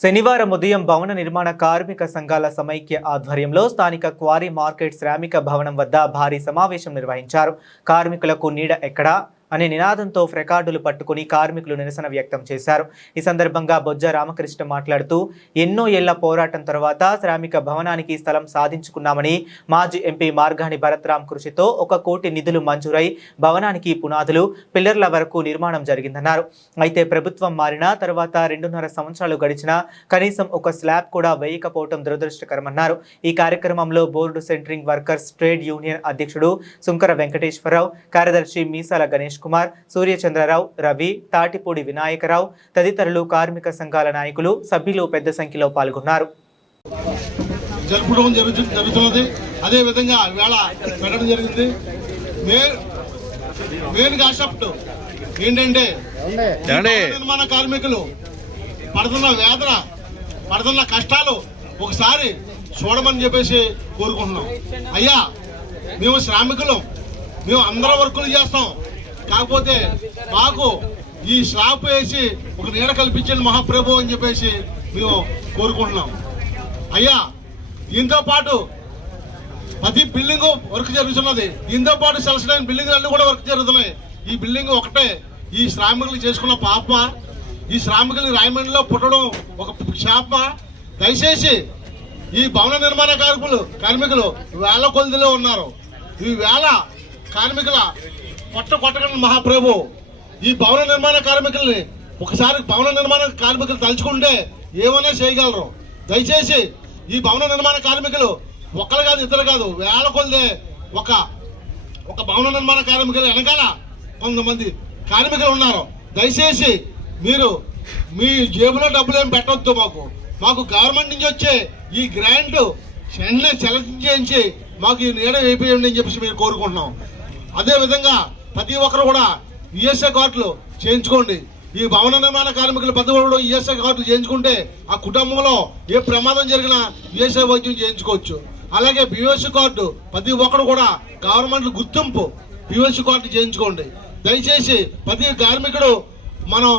శనివారం ఉదయం భవన నిర్మాణ కార్మిక సంఘాల సమైక్య ఆధ్వర్యంలో స్థానిక క్వారీ మార్కెట్ శ్రామిక భవనం వద్ద భారీ సమావేశం నిర్వహించారు. కార్మికులకు నీడ ఎక్కడా అనే నినాదంతో ఫ్లెకార్డులు పట్టుకుని కార్మికులు నిరసన వ్యక్తం చేశారు. ఈ సందర్భంగా బొజ్జ రామకృష్ణ మాట్లాడుతూ ఎన్నో ఏళ్ల పోరాటం తర్వాత శ్రామిక భవనానికి స్థలం సాధించుకున్నామని, మాజీ ఎంపీ మార్గాని భరత్రామ్ కృషితో 1 కోటి నిధులు మంజూరై భవనానికి పునాదులు, పిల్లర్ల వరకు నిర్మాణం జరిగిందన్నారు. అయితే ప్రభుత్వం మారిన తర్వాత 2.5 సంవత్సరాలు గడిచినా కనీసం ఒక స్లాబ్ కూడా వేయకపోవడం దురదృష్టకరమన్నారు. ఈ కార్యక్రమంలో board centring workers trade union అధ్యక్షుడు సుంకర వెంకటేశ్వరరావు, కార్యదర్శి మీసాల గణేష్ కుమార్, సూర్యచంద్రరావు, రవి, తాటిపూడి వినాయకరావు తదితరులు కార్మిక సంఘాల నాయకులు, సభ్యులు పెద్ద సంఖ్యలో పాల్గొన్నారు. జరుగుతున్నది. అదే విధంగా వేళ పెట్టడం జరిగింది. మెయిన్ కాన్సెప్ట్ ఏంటంటే నిర్మాణ కార్మికులు పడుతున్న వేదన, పడుతున్న కష్టాలు ఒకసారి చూడమని చెప్పేసి కోరుకుంటున్నాం. అయ్యా, మేము శ్రామికులు, మేము అందరం వర్కులు చేస్తాం. కాకపోతే మాకు ఈ స్లాబ్ వేసి ఒక నీడ కల్పించండి మహాప్రభు అని చెప్పేసి మేము కోరుకుంటున్నాం. అయ్యా, దీంతో పాటు ప్రతి బిల్డింగ్ వర్క్ జరుగుతున్నది. దీంతో పాటు సెలసైన బిల్డింగ్ అన్ని కూడా వర్క్ జరుగుతున్నాయి. ఈ బిల్డింగ్ ఒకటే ఈ శ్రామికులు చేసుకున్న పాప, ఈ శ్రామికులు రాయమండ్రిలో పుట్టడం ఒక శాప. దయచేసి ఈ భవన నిర్మాణ కార్మికులు వేల కొలదిలో ఉన్నారు. ఈ వేల కార్మికుల కొట్టగండి మహాప్రభు. ఈ భవన నిర్మాణ కార్మికుల్ని ఒకసారి భవన నిర్మాణ కార్మికులు తలుచుకుంటే ఏమైనా చేయగలరు. దయచేసి ఈ భవన నిర్మాణ కార్మికులు ఒకరు కాదు, ఇద్దరు కాదు, వేల కొలదే ఒక భవన నిర్మాణ కార్మికులు వెనకాల కొంతమంది కార్మికులు ఉన్నారు. దయచేసి మీరు మీ జేబులో డబ్బులు ఏం పెట్టవద్దు. మాకు గవర్నమెంట్ నుంచి వచ్చే ఈ గ్రాంట్ వెంటనే సెలెక్ట్ చేయించి మాకు ఈ నీడ వేపియండి అని చెప్పేసి మీరు కోరుకుంటున్నాం. అదేవిధంగా ప్రతి ఒక్కరు కూడా ఈఎస్ఐ కార్డులు చేయించుకోండి. ఈ భవన నిర్మాణ కార్మికులు ప్రతి ఒక్కరు ఈఎస్ఐ కార్డులు చేయించుకుంటే ఆ కుటుంబంలో ఏ ప్రమాదం జరిగినా ఈఎస్ఐ వైద్యం చేయించుకోవచ్చు. అలాగే పిఓసి కార్డు ప్రతి ఒక్కరు కూడా గవర్నమెంట్ గుర్తింపు పిఓసి కార్డు చేయించుకోండి. దయచేసి ప్రతి కార్మికుడు మనం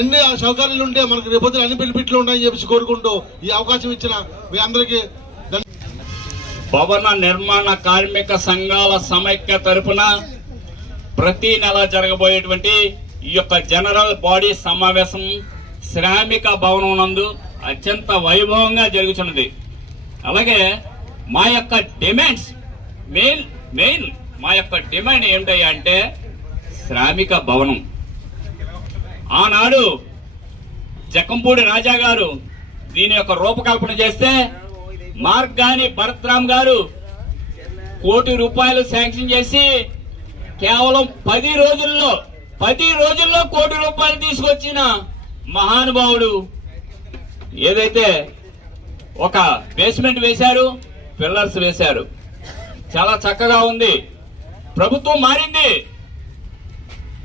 ఎన్ని సౌకర్యాలు ఉంటే మనకు రేపొద్దున అన్ని బెనిఫిట్లు ఉంటాయని చెప్పేసి కోరుకుంటూ ఈ అవకాశం ఇచ్చిన మీ అందరికీ భవన నిర్మాణ కార్మిక సంఘాల సమైక్య తరపున ప్రతి నెల జరగబోయేటువంటి ఈ యొక్క జనరల్ బాడీ సమావేశం శ్రామిక భవనం నందు అత్యంత వైభవంగా జరుగుతున్నది. అలాగే మా యొక్క డిమాండ్స్ మెయిన్ మా యొక్క డిమాండ్ ఏమిటయ్యా అంటే శ్రామిక భవనం. ఆనాడు జక్కంపూడి రాజా గారు దీని యొక్క రూపకల్పన చేస్తే మార్గాని భరత్రామ్ గారు ₹1 కోటి శాంక్షన్ చేసి కేవలం 10 రోజుల్లో ₹1 కోటి తీసుకొచ్చిన మహానుభావుడు. ఏదైతే ఒక బేస్మెంట్ వేశారు, పిల్లర్స్ వేశారు, చాలా చక్కగా ఉంది. ప్రభుత్వం మారింది,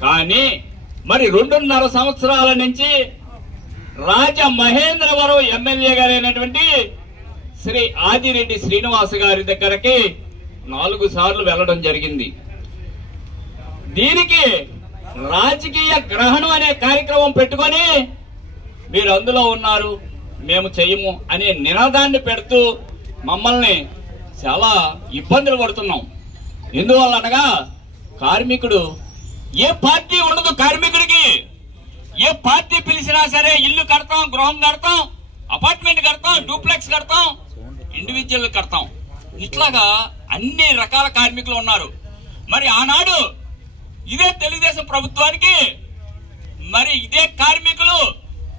కానీ మరి 2.5 సంవత్సరాల నుంచి రాజమహేంద్రవరం ఎమ్మెల్యే గారైనటువంటి శ్రీ ఆదిరెడ్డి శ్రీనివాస్ గారి దగ్గరకి 4 సార్లు వెళ్ళడం జరిగింది. దీనికి రాజకీయ గ్రహణం అనే కార్యక్రమం పెట్టుకొని మీరు అందులో ఉన్నారు, మేము చెయ్యము అనే నినాదాన్ని పెడుతూ మమ్మల్ని చాలా ఇబ్బందులు పడుతున్నాం. ఎందువల్ల అనగా కార్మికుడు ఏ పార్టీ ఉండదు, కార్మికుడికి ఏ పార్టీ పిలిచినా సరే ఇల్లు కడతాం, గృహం కడతాం, అపార్ట్మెంట్ కడతాం, డూప్లెక్స్ కడతాం, ఇండివిజువల్ కడతాం. ఇట్లాగా అన్ని రకాల కార్మికులు ఉన్నారు. మరి ఆనాడు ఇదే తెలుగుదేశం ప్రభుత్వానికి మరి ఇదే కార్మికులు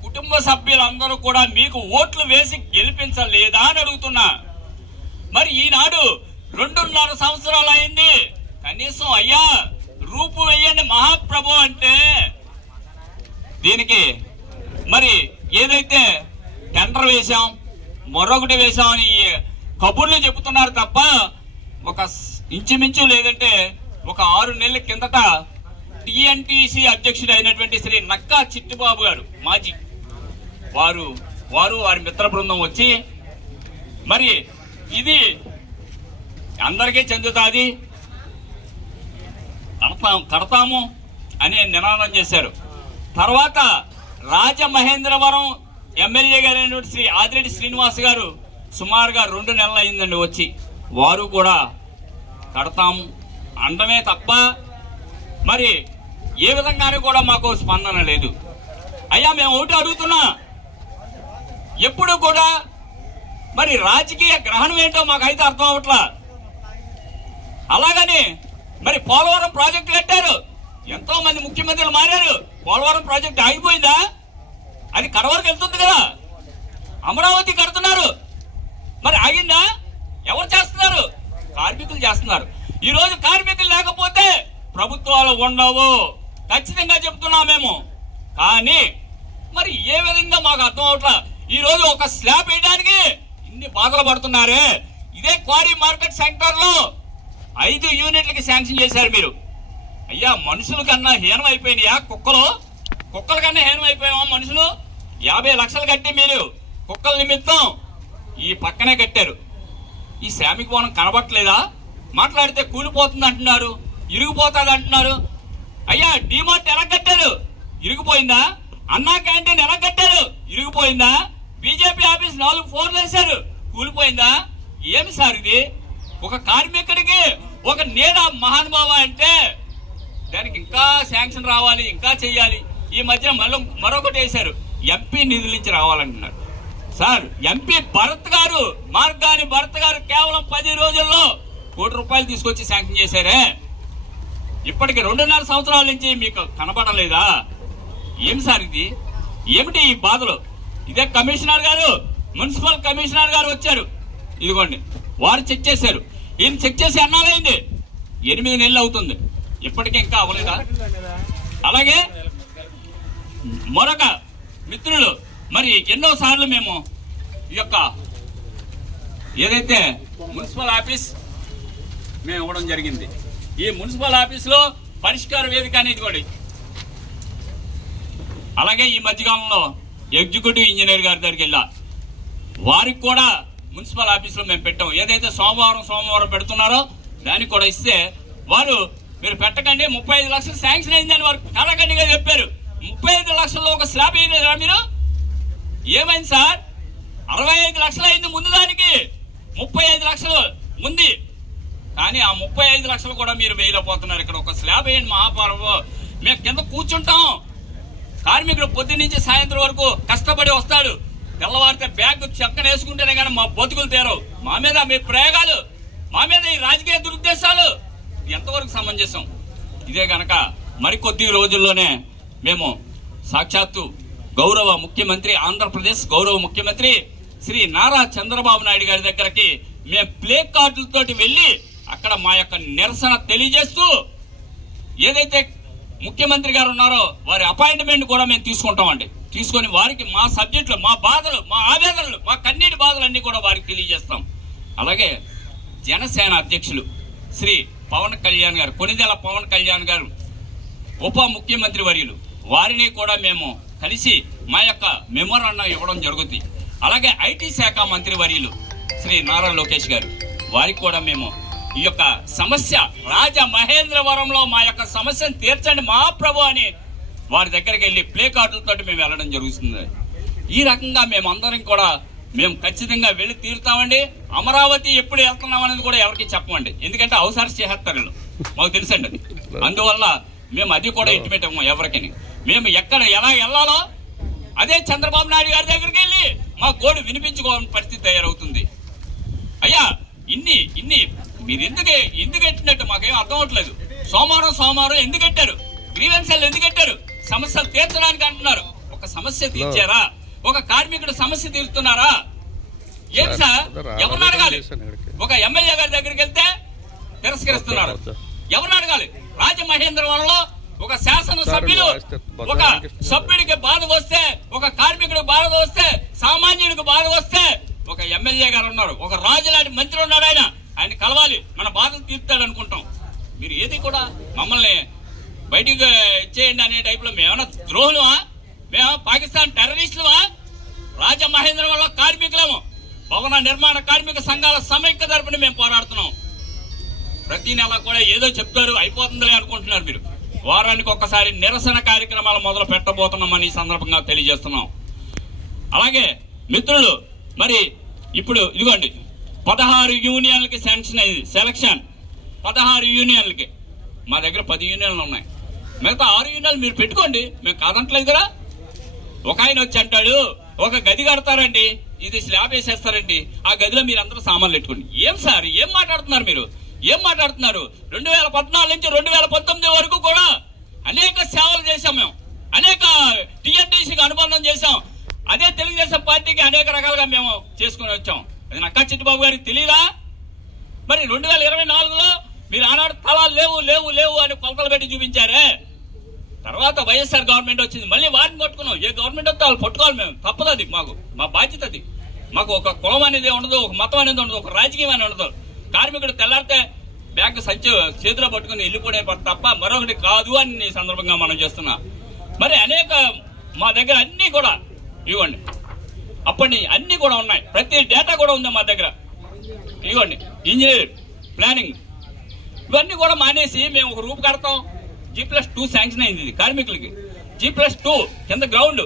కుటుంబ సభ్యులందరూ కూడా మీకు ఓట్లు వేసి గెలిపించలేదా అని అడుగుతున్నా. మరి ఈనాడు 2.5 సంవత్సరాలు అయింది, కనీసం అయ్యా రూపు వేయండి మహాప్రభు అంటే దీనికి మరి ఏదైతే టెండర్ వేశాం, మరొకటి వేశామని కబుర్లు చెబుతున్నారు తప్ప ఒక ఇంచుమించు లేదంటే ఒక 6 నెలల కిందట టిఎన్టీసీ అధ్యక్షుడు అయినటువంటి శ్రీ నక్కా చిట్టిబాబు గారు మాజీ వారి మిత్ర బృందం వచ్చి మరి ఇది అందరికీ చెందుతుంది, కడతాము అనే నినాదం చేశారు. తర్వాత రాజమహేంద్రవరం ఎమ్మెల్యే గారు శ్రీ ఆదిరెడ్డి శ్రీనివాస్ గారు సుమారుగా 2 నెలలు అయిందండి వచ్చి, వారు కూడా కడతాము అండమే తప్ప మరి ఏ విధంగానూ కూడా మాకు స్పందన లేదు. అయ్యా మేము ఒకటి అడుగుతున్నా, ఎప్పుడు కూడా మరి రాజకీయ గ్రహణం ఏంటో మాకైతే అర్థం అవట్లా. అలాగని మరి పోలవరం ప్రాజెక్టు కట్టారు, ఎంతో మంది ముఖ్యమంత్రులు మారారు, పోలవరం ప్రాజెక్టు ఆగిపోయిందా? అది కడవరకు వెళ్తుంది కదా. అమరావతి కడుతున్నారు, మరి ఆగిందా? ఎవరు చేస్తున్నారు? కార్మికులు చేస్తున్నారు. ఈ రోజు కార్మికులు లేకపోతే ప్రభుత్వాలు ఉండవు, ఖచ్చితంగా చెప్తున్నాం మేము. కానీ మరి ఏ విధంగా మాకు అర్థం అవట్లా. ఈ రోజు ఒక స్లాబ్ వేయడానికి ఇన్ని బాధలు పడుతున్నారే. ఇదే క్వారీ మార్కెట్ సెంటర్ లో 5 యూనిట్లకి శాంక్షన్ చేశారు మీరు. అయ్యా మనుషుల కన్నా హీనం అయిపోయినాయా కుక్కలు? కుక్కల కన్నా హీనం అయిపోయామా మనుషులు? 50 లక్షలు కట్టి మీరు కుక్కల నిమిత్తం ఈ పక్కనే కట్టారు. ఈ శ్రామిక భవనం కనబట్టలేదా? మాట్లాడితే కూలిపోతుంది అంటున్నారు, ఇరిగిపోతుంది అంటున్నారు. అయ్యా డిమార్ట్ ఎలా కట్టారు? ఇరిగిపోయిందా? అన్నా క్యాంటీన్ ఎలా కట్టారు? ఇరిగిపోయిందా? బీజేపీ ఆఫీస్ 4 ఫ్లోర్లు వేశారు, కూలిపోయిందా? ఏమి సార్ ఇది? ఒక కార్మికుడికి ఒక నీడ మహానుభావ అంటే దానికి ఇంకా శాంక్షన్ రావాలి, ఇంకా చెయ్యాలి. ఈ మధ్య మరొకటి వేశారు, ఎంపీ నిధుల నుంచి రావాలంటున్నారు. సార్ ఎంపీ భరత్ గారు, మార్గాని భరత్ గారు కేవలం 10 రోజుల్లో ₹1 కోటి తీసుకొచ్చి శాంక్షన్ చేశారే. ఇప్పటికి 2.5 సంవత్సరాల నుంచి మీకు కనబడలేదా? ఏం సార్ ఇది? ఏమిటి ఈ బాధలు? ఇదే కమిషనర్ గారు, మున్సిపల్ కమిషనర్ గారు వచ్చారు, ఇదిగోండి వారు చెక్ చేశారు. ఈయన చెక్ చేసి అన్నాలైంది, 8 నెలలు అవుతుంది, ఇప్పటికీ ఇంకా అవ్వలేదా? అలాగే మరొక మిత్రులు మరి ఎన్నో సార్లు మేము ఈ యొక్క ఏదైతే మున్సిపల్ ఆఫీస్ మేము ఇవ్వడం జరిగింది. ఈ మున్సిపల్ ఆఫీసులో పరిష్కార వేదిక అనేది కూడా, అలాగే ఈ మధ్యకాలంలో ఎగ్జిక్యూటివ్ ఇంజనీర్ గారి దగ్గరికి వెళ్ళా, వారికి కూడా మున్సిపల్ ఆఫీసులో మేము పెట్టాం. ఏదైతే సోమవారం పెడుతున్నారో దానికి కూడా ఇస్తే వారు మీరు పెట్టకండి, 35 లక్షలు శాంక్షన్ అయిందని వారు కళకడిగా చెప్పారు. 35 లక్షల్లో ఒక స్లాబ్ అయిందా మీరు? ఏమైంది సార్? 65 లక్షలు అయింది ముందు, దానికి 35 లక్షలు ఉంది. కానీ ఆ 35 లక్షలు కూడా మీరు వేయలేకపోతున్నారు. ఇక్కడ ఒక స్లాబ్ వేయండి మహాపర్వ, మేము కింద కూర్చుంటాం. కార్మికుడు పొద్దున్న నుంచి సాయంత్రం వరకు కష్టపడి వస్తాడు, తెల్లవారితే బ్యాగ్ చక్కన వేసుకుంటేనే కానీ మా బతుకులు తీరవు. మా మీద మీ ప్రయోగాలు, మా మీద ఈ రాజకీయ దురుద్దేశాలు ఎంతవరకు సమంజసం? ఇదే గనక మరికొద్ది రోజుల్లోనే మేము సాక్షాత్తు గౌరవ ముఖ్యమంత్రి, ఆంధ్రప్రదేశ్ గౌరవ ముఖ్యమంత్రి శ్రీ నారా చంద్రబాబు నాయుడు గారి దగ్గరికి మేము ప్లే కార్డులతోటి వెళ్ళి అక్కడ మా యొక్క నిరసన తెలియజేస్తూ, ఏదైతే ముఖ్యమంత్రి గారు ఉన్నారో వారి అపాయింట్మెంట్ కూడా మేము తీసుకుంటామండి. తీసుకొని వారికి మా సబ్జెక్టులు, మా బాధలు, మా ఆవేదనలు, మా కన్నీటి బాధలన్నీ కూడా వారికి తెలియజేస్తాం. అలాగే జనసేన అధ్యక్షులు శ్రీ పవన్ కళ్యాణ్ గారు, కొనిదెల పవన్ కళ్యాణ్ గారు ఉప ముఖ్యమంత్రి వర్యులు, వారిని కూడా మేము కలిసి మా యొక్క మెమోరాండం ఇవ్వడం జరుగుతుంది. అలాగే ఐటీ శాఖ మంత్రి వర్యులు శ్రీ నారా లోకేష్ గారు, వారికి కూడా మేము ఈ యొక్క సమస్య రాజమహేంద్రవరంలో మా యొక్క సమస్యను తీర్చండి మహాప్రభు అని వారి దగ్గరికి వెళ్ళి ప్లే కార్డులతో మేము వెళ్ళడం జరుగుతుంది. ఈ రకంగా మేమందరం కూడా మేము ఖచ్చితంగా వెళ్ళి తీరుతామండి. అమరావతి ఎప్పుడు వెళ్తున్నాం అనేది కూడా ఎవరికి చెప్పమండి, ఎందుకంటే అవసరం చేస్తారు మాకు తెలుసండి అది. అందువల్ల మేము అది కూడా ఇంటిమేట్ అవ్వం ఎవరికి. మేము ఎక్కడ ఎలా వెళ్ళాలో అదే చంద్రబాబు నాయుడు గారి దగ్గరికి వెళ్ళి మా గోడు వినిపించుకోవాలని పరిస్థితి తయారవుతుంది. అయ్యా ఇన్ని మీరు ఎందుకు ఎట్టినట్టు మాకేం అర్థం అవట్లేదు. సోమవారం ఎందుకు పెట్టారు? గ్రీవెన్సీలు ఎందుకు పెట్టారు? సమస్యలు తీర్చడానికి అంటున్నారు. ఒక సమస్య తీర్చారా? ఒక కార్మికుడు సమస్య తీరుతున్నారా? ఏం సార్, ఎవరిని అడగాలి? ఒక ఎమ్మెల్యే గారి దగ్గరికి వెళ్తే తిరస్కరిస్తున్నారు. ఎవరిని అడగాలి? రాజమహేంద్రవరంలో ఒక శాసనసభ్యులు, ఒక సభ్యుడికి బాధ వస్తే, ఒక కార్మికుడికి బాధ వస్తే, సామాన్యుడికి బాధ వస్తే ఒక ఎమ్మెల్యే గారు ఉన్నారు, ఒక రాజులాంటి మంత్రి ఉన్నాడు, ఆయన కలవాలి, మన బాధలు తీర్తాడు అనుకుంటాం. మీరు ఏది కూడా మమ్మల్ని బయటికి ఇచ్చేయండి అనే టైప్లో మేమేమన్నా ద్రోహులమా? మేము పాకిస్తాన్ టెర్రరిస్టులమా? రాజమహేంద్రవరంలో కార్మికులము, భవన నిర్మాణ కార్మిక సంఘాల సమైక్య తరపున మేము పోరాడుతున్నాం. ప్రతి నెల కూడా ఏదో చెప్తారు, అయిపోతుందిలే అనుకుంటున్నారు మీరు. వారానికి ఒక్కసారి నిరసన కార్యక్రమాలు మొదలు పెట్టబోతున్నామని ఈ సందర్భంగా తెలియజేస్తున్నాం. అలాగే మిత్రులు మరి ఇప్పుడు ఇదిగోండి 16 యూనియన్లకి శాంక్షన్ అయింది సెలక్షన్. 16 యూనియన్లకి, మా దగ్గర 10 యూనియన్లు ఉన్నాయి. మిగతా 6 యూనియన్లు మీరు పెట్టుకోండి, మేము కాదంటలేదు కదా. ఒక ఆయన వచ్చి అంటాడు ఒక గది కడతారండి, ఇది స్లాబ్ వేసేస్తారండి, ఆ గదిలో మీరు అందరూ సామాన్లు పెట్టుకోండి. ఏం సార్ ఏం మాట్లాడుతున్నారు మీరు, ఏం మాట్లాడుతున్నారు? 2014 నుంచి 2019 వరకు కూడా అనేక సేవలు చేశాం మేము, అనేక టీఎన్టీసీకి అనుబంధం చేశాం. అదే తెలుగుదేశం పార్టీకి అనేక రకాలుగా మేము చేసుకుని వచ్చాం. అది నక్కా చిట్టిబాబు గారికి తెలియదా? మరి 2024లో మీరు ఆనాడు స్థలాలు లేవు లేవు లేవు అని కొలతలు పెట్టి చూపించారే. తర్వాత వైఎస్ఆర్ గవర్నమెంట్ వచ్చింది, మళ్ళీ వారిని పట్టుకున్నాం. ఏ గవర్నమెంట్ వస్తే వాళ్ళు పట్టుకోవాలి, మేము తప్పదు, అది మాకు మా బాధ్యత. అది మాకు ఒక కులం అనేది ఉండదు, ఒక మతం అనేది ఉండదు, ఒక రాజకీయం అనేది ఉండదు. కార్మికుడు తెల్లారితే బ్యాగ్ సంచి చేతిలో పట్టుకుని వెళ్ళిపోయే తప్ప మరొకటి కాదు అని ఈ సందర్భంగా మనం చేస్తున్నా. మరి అనేక మా దగ్గర అన్నీ కూడా ఇవ్వండి, అప్పటి అన్నీ కూడా ఉన్నాయి, ప్రతి డేటా కూడా ఉంది మా దగ్గర. ఇవ్వండి ఇంజనీర్ ప్లానింగ్ ఇవన్నీ కూడా మానేసి మేము ఒక రూపు కడతాం. G+2 శాంక్షన్ అయింది ఇది కార్మికులకి. G+2 కింద గ్రౌండ్,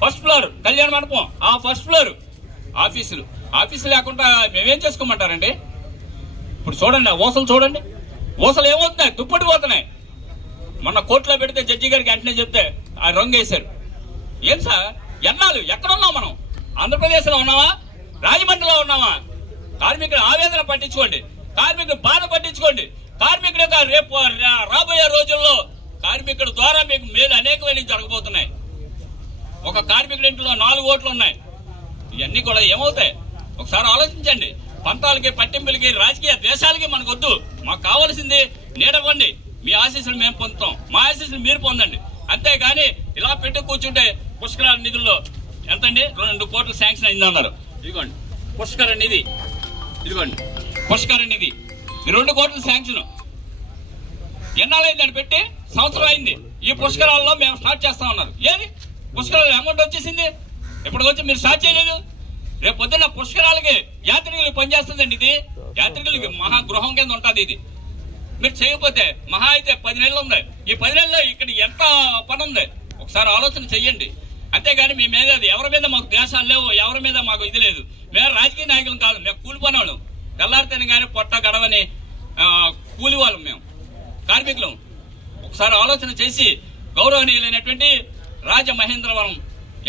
ఫస్ట్ ఫ్లోర్ కళ్యాణ మండపం, ఆ ఫస్ట్ ఫ్లోర్ ఆఫీసులు లేకుండా మేమేం చేసుకోమంటారండి? ఇప్పుడు చూడండి ఊసలు చూడండి, ఊసలు ఏమవుతున్నాయి, తుప్పటిపోతున్నాయి. మొన్న కోర్టులో పెడితే జడ్జి గారికి వెంటనే చెప్తే ఆ రంగు వేశారు. ఏం సార్ ఎన్నాళ్ళు ఎక్కడ ఉన్నాం మనం? ఆంధ్రప్రదేశ్లో ఉన్నావా, రాజమండ్రిలో ఉన్నావా? కార్మికుల ఆవేదన పట్టించుకోండి, కార్మికుల బాధ పట్టించుకోండి. కార్మికుడు రేపు రాబోయే రోజుల్లో కార్మికుడి ద్వారా మీకు మేలు అనేకమైన జరగబోతున్నాయి. ఒక కార్మికుడి ఇంట్లో 4 ఓట్లు ఉన్నాయి. ఇవన్నీ కూడా ఏమవుతాయి ఒకసారి ఆలోచించండి. పంతాలకి పట్టింపులకి రాజకీయ ద్వేషాలకి మనకు వద్దు. మాకు కావాల్సింది నీడవ్వండి, మీ ఆశీస్సులు మేము పొందుతాం, మా ఆశీస్సులు మీరు పొందండి. అంతేగాని ఇలా పెట్టి కూర్చుంటే పుష్కర నిధుల్లో ఎంతండి 2 కోట్లు శాంక్షన్ అయిందన్నారు. ఇదిగోండి పుష్కర నిధి, ఇదిగోండి పుష్కర నిధి 2 కోట్ల శాంక్షన్. ఎన్నాళ్ళైందని పెట్టి సంవత్సరం అయింది. ఈ పుష్కరాల్లో మేము స్టార్ట్ చేస్తా ఉన్నారు. ఏది పుష్కరాలు అమౌంట్ వచ్చేసింది, ఇప్పటికొచ్చి మీరు స్టార్ట్ చేయలేదు. రేపు పొద్దున్న పుష్కరాలకి యాత్రికులకు పనిచేస్తుందండి. ఇది యాత్రికులకి మహా గృహం కింద ఉంటుంది. ఇది మీరు చేయకపోతే మహా అయితే 10 నెలలు ఉంది. ఈ 10 నెలల్లో ఇక్కడ ఎంత పని ఉంది ఒకసారి ఆలోచన చెయ్యండి. అంతేగాని మీ మీద ఎవరి మీద మాకు దేశాలు లేవు, ఎవరి మీద మాకు ఇది లేదు. మేము రాజకీయ నాయకులు కాదు, మేము కూలి పనివాళ్ళం. తెల్లారితేనే కానీ పొట్ట గడవని కూలి వాళ్ళం మేము, కార్మికులం. ఒకసారి ఆలోచన చేసి గౌరవనీయులైనటువంటి రాజమహేంద్రవరం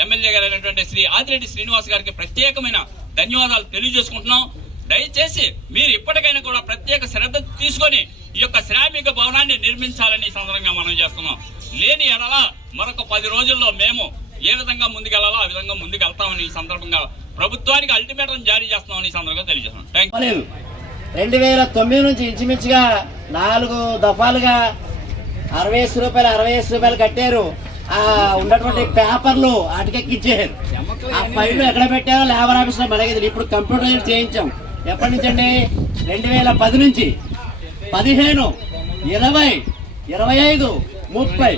ఎమ్మెల్యే గారు అయినటువంటి శ్రీ ఆదిరెడ్డి శ్రీనివాస్ గారికి ప్రత్యేకమైన ధన్యవాదాలు తెలియజేసుకుంటున్నాం. దయచేసి మీరు ఇప్పటికైనా కూడా ప్రత్యేక శ్రద్ధ తీసుకొని ఈ యొక్క శ్రామిక భవనాన్ని నిర్మించాలని ఈ సందర్భంగా మనం చేస్తున్నాం. లేని ఎడల మరొక 10 రోజుల్లో మేము ఏ విధంగా ముందుకెళ్లాలో ఆ విధంగా ముందుకెళ్తామని ఈ సందర్భంగా ప్రభుత్వానికి అల్టిమేటం జారీ చేస్తామని ఈ సందర్భంగా తెలియజేస్తున్నాం. 2009 నుంచి ఇంచుమించుగా 4 దఫాలుగా 60 రూపాయలు కట్టారు. ఆ ఉన్నటువంటి పేపర్లు అటకెక్కించారు. ఆ ఫైల్ ఎక్కడ పెట్టారో లేబర్ ఆఫీస్ లో మనకి ఇప్పుడు కంప్యూటర్ చేయించాం. ఎప్పటి నుంచి అండి? 2010 నుంచి 15, 20, 25, 30